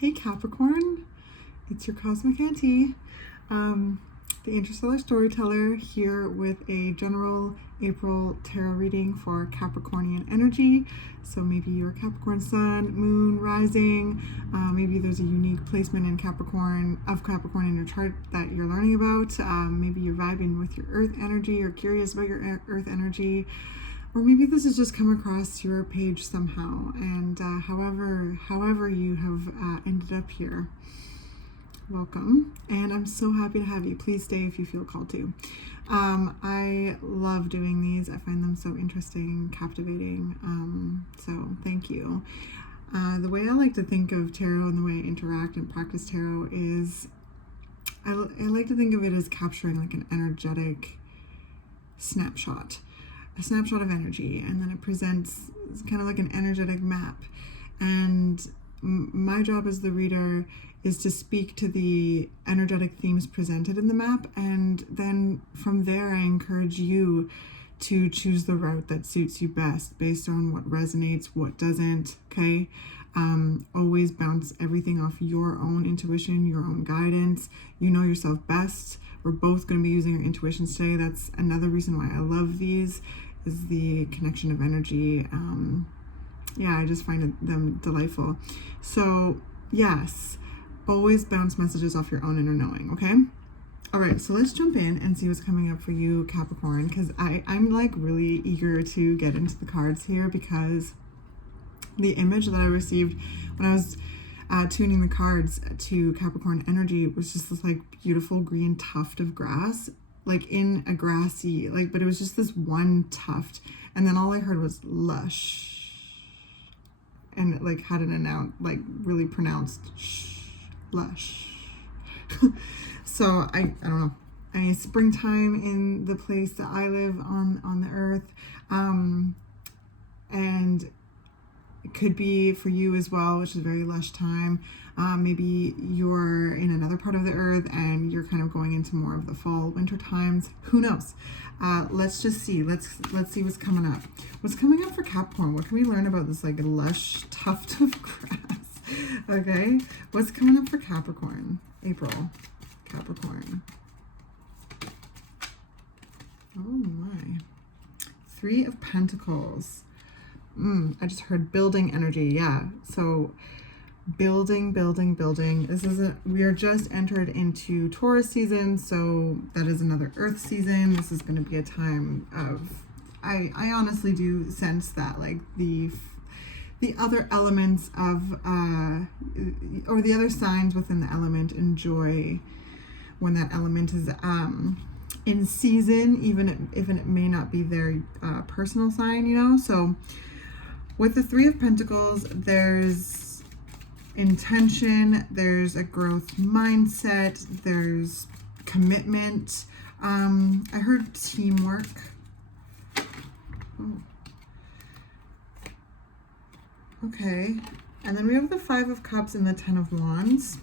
Hey Capricorn, it's your cosmic auntie, the interstellar storyteller, here with a general April tarot reading for Capricornian energy. So maybe your Capricorn sun, moon, rising, maybe there's a unique placement in Capricorn in your chart that you're learning about. Maybe you're vibing with your earth energy or curious about your earth energy. Or maybe this has just come across your page somehow, and however you have ended up here, welcome. And I'm so happy to have you. Please stay if you feel called to. I love doing these. I find them so interesting, captivating. So thank you. The way I like to think of tarot and the way I interact and practice tarot is I like to think of it as capturing like an energetic snapshot. A snapshot of energy, and then it presents kind of like an energetic map. And my job as the reader is to speak to the energetic themes presented in the map, and then from there I encourage you to choose the route that suits you best based on what resonates, what doesn't. Okay, always bounce everything off your own intuition, your own guidance. You know yourself best. We're both going to be using our intuitions today. That's another reason why I love these, is the connection of energy. I just find them delightful. So yes, always bounce messages off your own inner knowing. Okay, all right, so let's jump in and see what's coming up for you, Capricorn, because I'm like really eager to get into the cards here, because the image that I received when I was tuning the cards to Capricorn energy was just this like beautiful green tuft of grass, like in a grassy, like, but it was just this one tuft, and then all I heard was lush, and it like had an announce, like really pronounced lush. So I don't know. I mean, springtime in the place that I live on the earth, and it could be for you as well, which is a very lush time. Maybe you're in another part of the earth and you're kind of going into more of the fall, winter times. Who knows? Let's just see. Let's see what's coming up. What's coming up for Capricorn? What can we learn about this like lush tuft of grass? Okay. What's coming up for Capricorn? April. Capricorn. Oh my. 3 of Pentacles. I just heard building energy. Yeah. So building. We are just entered into Taurus season. So that is another earth season. This is going to be a time of, I honestly do sense that like the other elements of, or the other signs within the element enjoy when that element is, in season, even if it may not be their personal sign, you know? So with the 3 of Pentacles, there's intention, there's a growth mindset, there's commitment. I heard teamwork. Oh. Okay. And then we have the 5 of Cups and the 10 of Wands.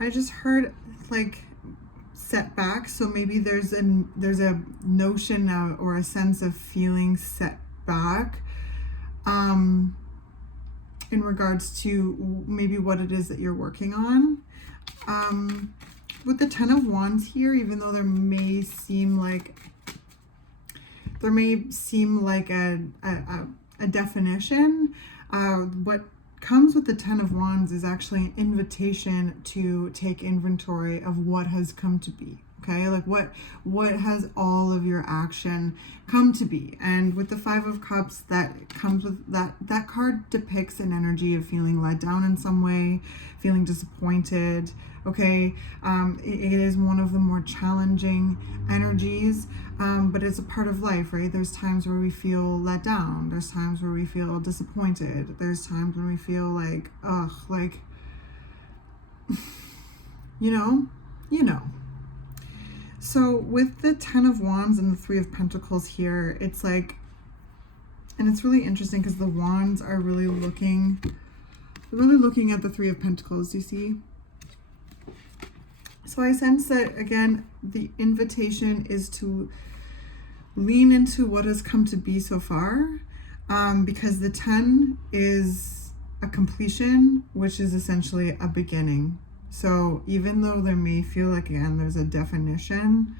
I just heard like setback, so maybe there's a notion of, or a sense of feeling set back in regards to maybe what it is that you're working on. With the 10 of Wands here, even though there may seem like a definition, what comes with the 10 of Wands is actually an invitation to take inventory of what has come to be. Okay, like what has all of your action come to be. And with the 5 of Cups, that comes with that card depicts an energy of feeling let down in some way, feeling disappointed. Okay, it is one of the more challenging energies, but it's a part of life, right? There's times where we feel let down. There's times where we feel disappointed. There's times when we feel like, ugh, like, you know. So with the 10 of Wands and the 3 of Pentacles here, it's like, and it's really interesting because the Wands are really looking at the 3 of Pentacles, you see? So I sense that, again, the invitation is to lean into what has come to be so far, because the 10 is a completion, which is essentially a beginning. So even though there may feel like, again, there's a definition,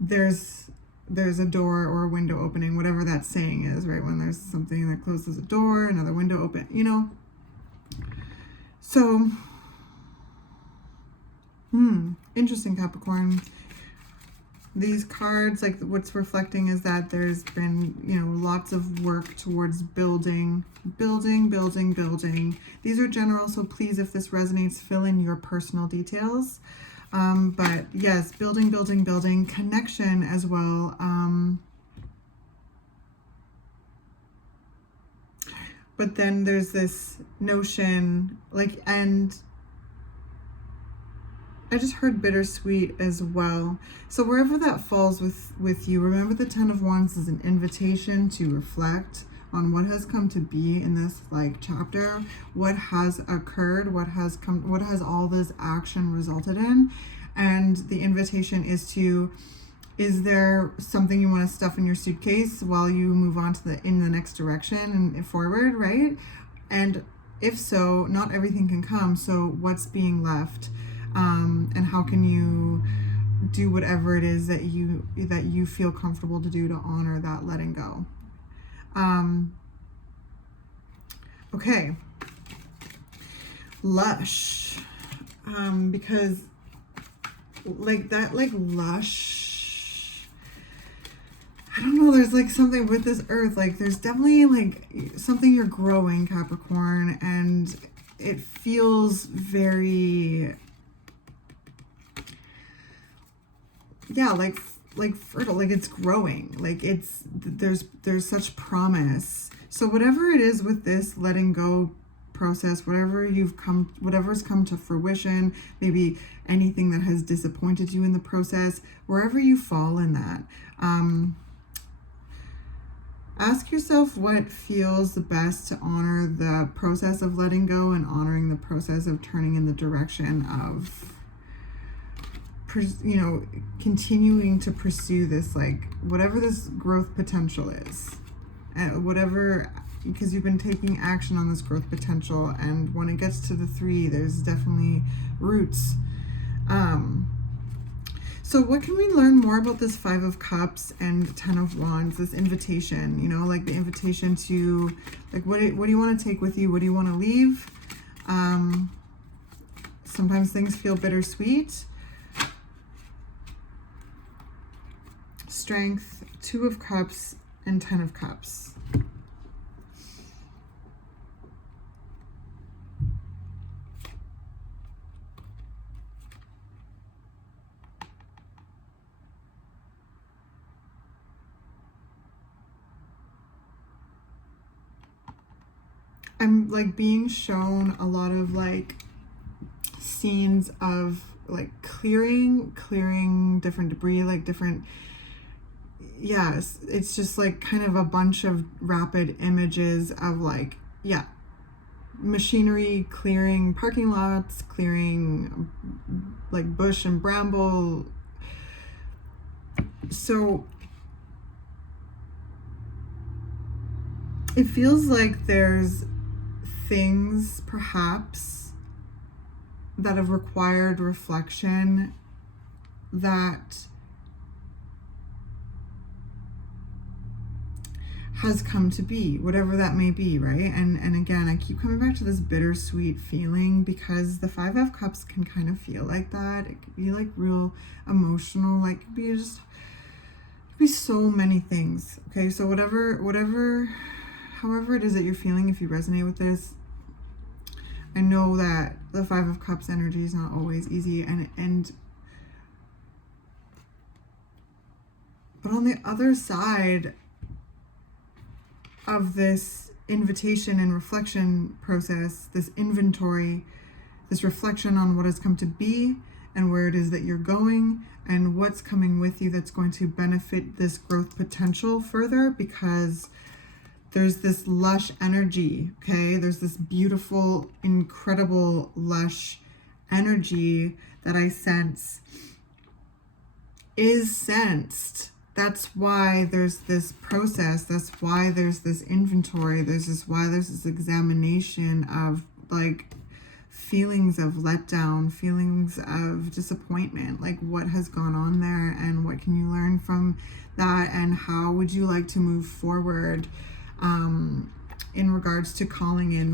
there's a door or a window opening, whatever that saying is, right? When there's something that closes a door, another window open, you know? So, interesting, Capricorn. These cards, like what's reflecting is that there's been, you know, lots of work towards building. These are general, so please, if this resonates, fill in your personal details. But yes, building, connection as well. But then there's this notion, like, and I just heard bittersweet as well. So wherever that falls with you, remember the 10 of Wands is an invitation to reflect on what has come to be in this like chapter, what has occurred, what has all this action resulted in. And the invitation is to, is there something you want to stuff in your suitcase while you move on to in the next direction and forward, right? And if so, not everything can come. So what's being left? And how can you do whatever it is that you feel comfortable to do to honor that letting go? Okay, lush, because like that, like lush, I don't know, there's like something with this earth, like there's definitely like something you're growing, Capricorn, and it feels very, yeah, like fertile, like it's growing, like it's, there's such promise. So whatever it is with this letting go process, whatever's come to fruition, maybe anything that has disappointed you in the process, wherever you fall in that, ask yourself what feels the best to honor the process of letting go and honoring the process of turning in the direction of, you know, continuing to pursue this, like whatever this growth potential is, whatever, because you've been taking action on this growth potential, and when it gets to the 3, there's definitely roots. So what can we learn more about this 5 of Cups and 10 of Wands, this invitation, you know, like the invitation to, like, what do you want to take with you? What do you want to leave? Sometimes things feel bittersweet. Strength, 2 of Cups, and 10 of Cups. I'm like being shown a lot of like scenes of like clearing different debris, like different, yes, it's just like kind of a bunch of rapid images of like, yeah, machinery clearing parking lots, clearing like bush and bramble. So it feels like there's things perhaps that have required reflection that has come to be, whatever that may be, right? And again, I keep coming back to this bittersweet feeling because the 5 of Cups can kind of feel like that. It could be like real emotional, like it could be just, it could be so many things. Okay, so however it is that you're feeling, if you resonate with this, I know that the 5 of Cups energy is not always easy, but on the other side of this invitation and reflection process, this inventory, this reflection on what has come to be and where it is that you're going and what's coming with you that's going to benefit this growth potential further, because there's this lush energy, okay? There's this beautiful, incredible, lush energy that I sense is sensed that's why there's this process. That's why there's this inventory. There's this examination of like feelings of letdown, feelings of disappointment, like what has gone on there and what can you learn from that, and how would you like to move forward in regards to calling in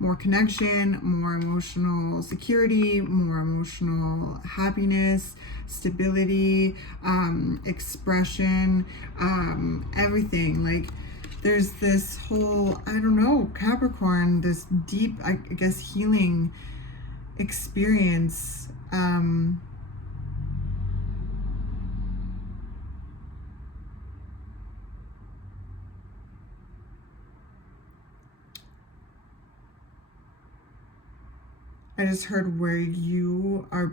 more connection, more emotional security, more emotional happiness, stability, expression, everything. Like there's this whole, I don't know, Capricorn, this deep, I guess, healing experience. I just heard where you are,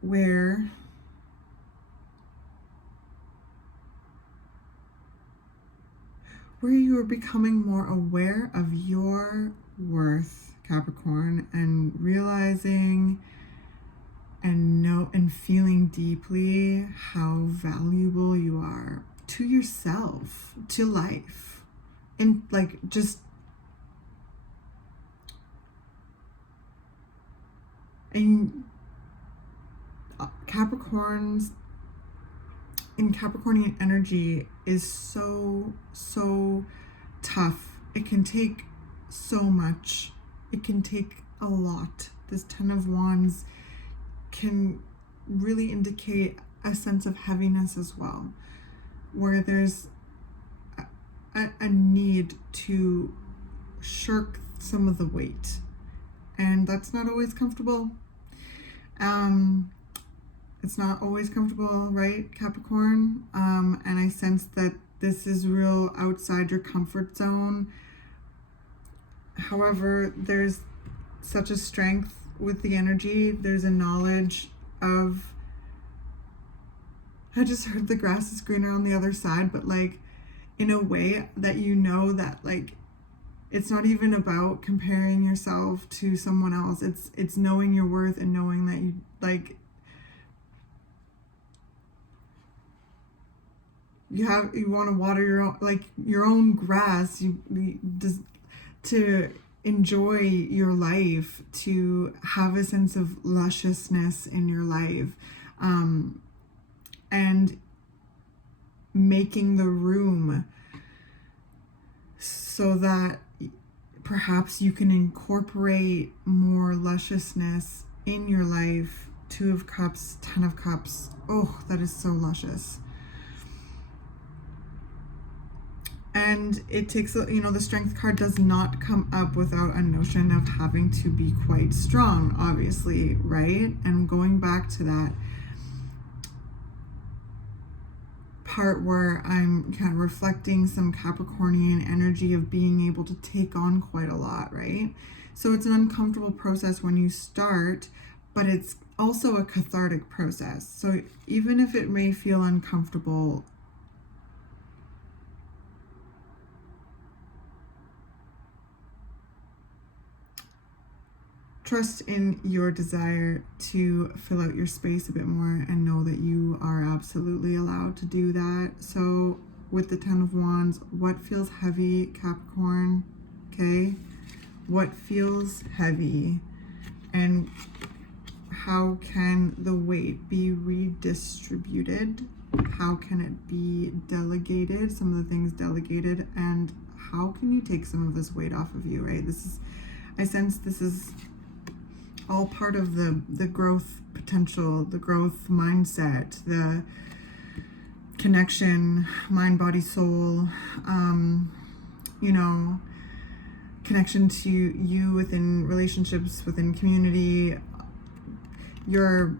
where you are becoming more aware of your worth, Capricorn, and realizing and feeling deeply how valuable you are to yourself, to life, and like just in Capricorn's in Capricornian energy is so tough. It can take so much. It can take a lot. This 10 of Wands can really indicate a sense of heaviness as well, where there's a need to shirk some of the weight, and that's not always comfortable. It's not always comfortable, right, Capricorn? And I sense that this is real outside your comfort zone. However, there's such a strength with the energy. There's a knowledge of, I just heard the grass is greener on the other side, but like in a way that you know that like it's not even about comparing yourself to someone else. It's knowing your worth and knowing that you like you want to water your own grass, you just to enjoy your life, to have a sense of lusciousness in your life, and making the room so that perhaps you can incorporate more lusciousness in your life. 2 of Cups, 10 of Cups. Oh, that is so luscious. And it takes, the Strength card does not come up without a notion of having to be quite strong, obviously, right? And going back to that part where I'm kind of reflecting some Capricornian energy of being able to take on quite a lot, right? So it's an uncomfortable process when you start, but it's also a cathartic process. So even if it may feel uncomfortable, trust in your desire to fill out your space a bit more and know that you are absolutely allowed to do that. So with the 10 of Wands, what feels heavy, Capricorn? Okay, what feels heavy, and how can the weight be redistributed? How can it be delegated, some of the things delegated, and how can you take some of this weight off of you, right? I sense this is all part of the growth potential, the growth mindset, the connection, mind, body, soul, connection to you within relationships, within community, your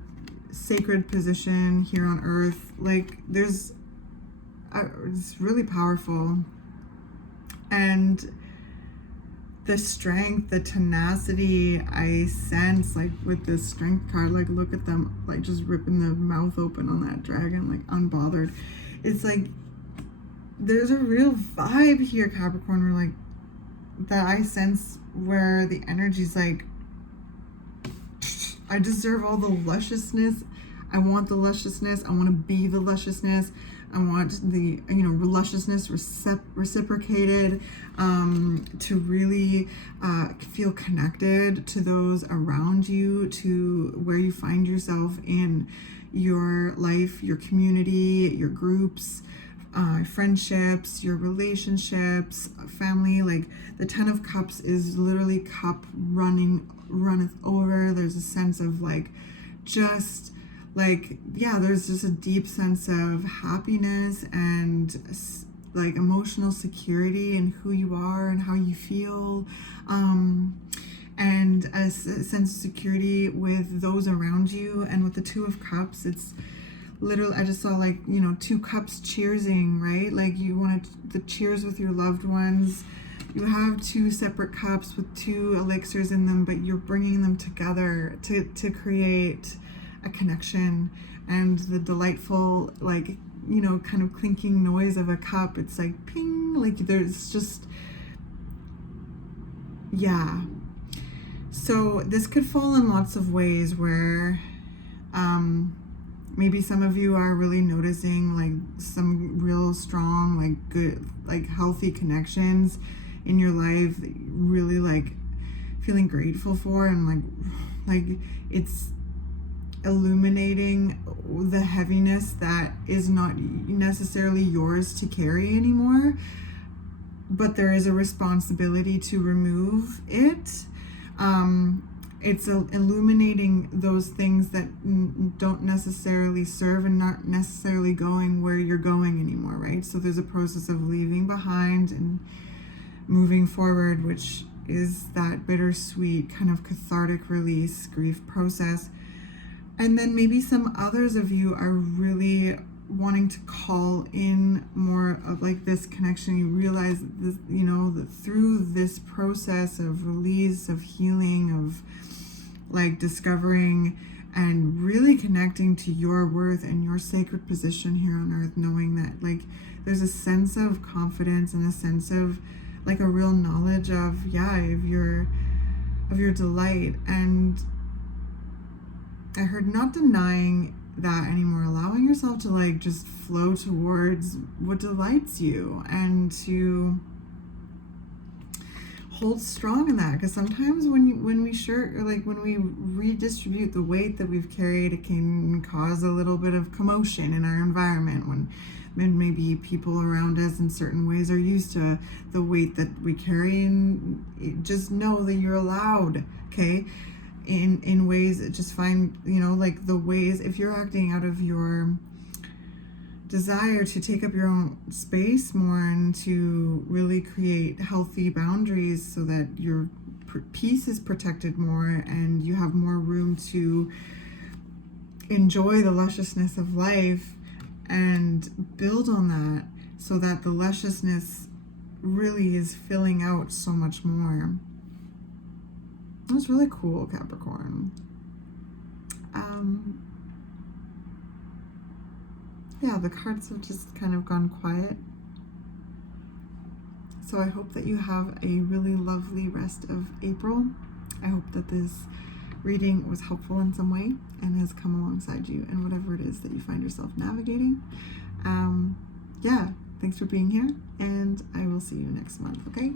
sacred position here on earth. Like it's really powerful. And the strength, the tenacity I sense, like with this Strength card, like look at them, like just ripping the mouth open on that dragon, like unbothered. It's like there's a real vibe here, Capricorn, where like that I sense where the energy's like, I deserve all the lusciousness. I want the lusciousness. I want to be the lusciousness. I want the, lusciousness reciprocated, to really feel connected to those around you, to where you find yourself in your life, your community, your groups, friendships, your relationships, family. Like the 10 of Cups is literally cup runneth over. There's a sense of there's just a deep sense of happiness and emotional security in who you are and how you feel, and a sense of security with those around you. And with the 2 of Cups, it's literally, I just saw 2 cups cheersing, right? Like you want to cheers with your loved ones. You have 2 separate cups with 2 elixirs in them, but you're bringing them together to create a connection. And the delightful, kind of clinking noise of a cup, it's like ping, there's just, yeah. So this could fall in lots of ways where maybe some of you are really noticing some real strong, good, healthy connections in your life that you really feeling grateful for, and it's illuminating the heaviness that is not necessarily yours to carry anymore, but there is a responsibility to remove it. It's illuminating those things that don't necessarily serve and not necessarily going where you're going anymore, right? So there's a process of leaving behind and moving forward, which is that bittersweet kind of cathartic release, grief process. And then maybe some others of you are really wanting to call in more of this connection. You realize this, that through this process of release, of healing, of discovering and really connecting to your worth and your sacred position here on earth, knowing that there's a sense of confidence and a sense of a real knowledge of your delight. And I heard not denying that anymore, allowing yourself to just flow towards what delights you and to hold strong in that. Because sometimes when we when we redistribute the weight that we've carried, it can cause a little bit of commotion in our environment when maybe people around us in certain ways are used to the weight that we carry. And just know that you're allowed, okay? In ways, just find, the ways, if you're acting out of your desire to take up your own space more and to really create healthy boundaries so that your peace is protected more and you have more room to enjoy the lusciousness of life and build on that, so that the lusciousness really is filling out so much more. That's really cool, Capricorn. Yeah, the cards have just kind of gone quiet. So I hope that you have a really lovely rest of April. I hope that this reading was helpful in some way and has come alongside you in whatever it is that you find yourself navigating. Yeah, thanks for being here, and I will see you next month, okay?